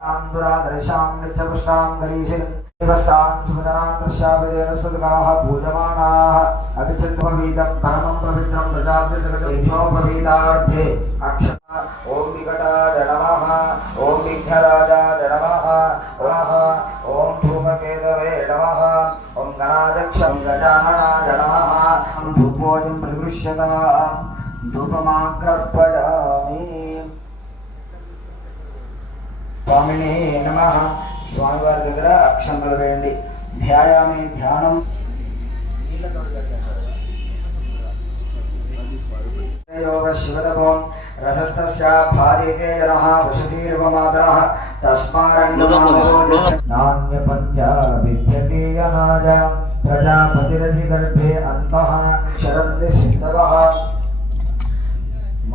आंदुरादर्शां नित्यपुष्टां गरीशिन् देवस्तां सुमदनां प्रश्यापदेन सुदगाः पूजमानाः अभिचित्तपवीतं परमं पवित्रं प्रजापतिजगदेभ्योपवीतार्थे अक्षता ॐ विकटाय नमः ॐ विघ्नराजाय नमः ॐ धूमकेतवे नमः ॐ गणाध्यक्षं गजाननाय नमः धूपोऽयं प्रतिगृह्यतां धूपमाग्रह्पयामि स्वामिने नमः स्वामी वाరి దగ్గర అక్షంతలు వేయండి ధ్యాయామి ధ్యానం యోగ శివదభం రసస్తస్య భార్యతే జనః వసుధీర్వమాతరః తస్మారంగమానోజస్ నాణ్య పంచా విద్యతే యనాయ ప్రజాపతిరజి గర్భే అంతః శరంతి సింధవః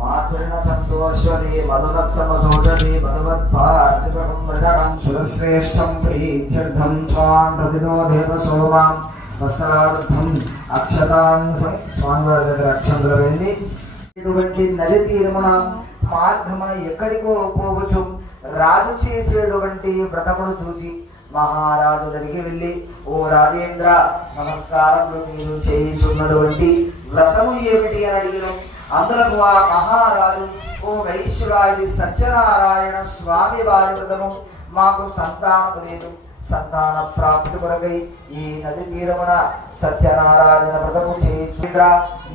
मातुर्न संतोषवती मधुमत्तमधोदती मधुमत्पार्थिवं व्रजकं सुरश्रेष्ठं प्रीत्यर्थं स्वां प्रतिनो देवसोमां वस्त्रार्थं अक्षतां स्वामिवाరి దగ్గర అక్షంతలు వేయండి. ఇటువంటి నది తీరమున మార్గమున ఎక్కడికో పోవచ్చు రాజు చేసేటువంటి వ్రతమును చూచి మహారాజు దగ్గరికి వెళ్ళి ఓ రాజేంద్ర నమస్కారములు మీరు చేయుచున్నటువంటి వ్రతము ఏమిటి అని అడిగిన అందులో ఆ మహారాజు ఓ వైశ్యురాయి సత్యనారాయణ స్వామి వారి వ్రతము మాకు సంతానం లేదు సంతాన ప్రాప్తి కొరకై ఈ నది తీరమున సత్యనారాయణ వ్రతము చేయుచుండ్రా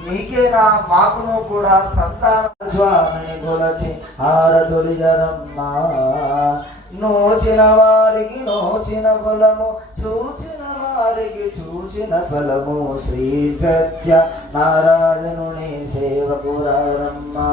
మీకేనా మాకును కూడా సంతాన స్వామిని కొలచి హారతులిజరమ్మా నోచిన వారికి నోచిన ఫలము చూచిన వారికి చూచిన ఫలము శ్రీ సత్య నారాయణుని సేవకురారమ్మా.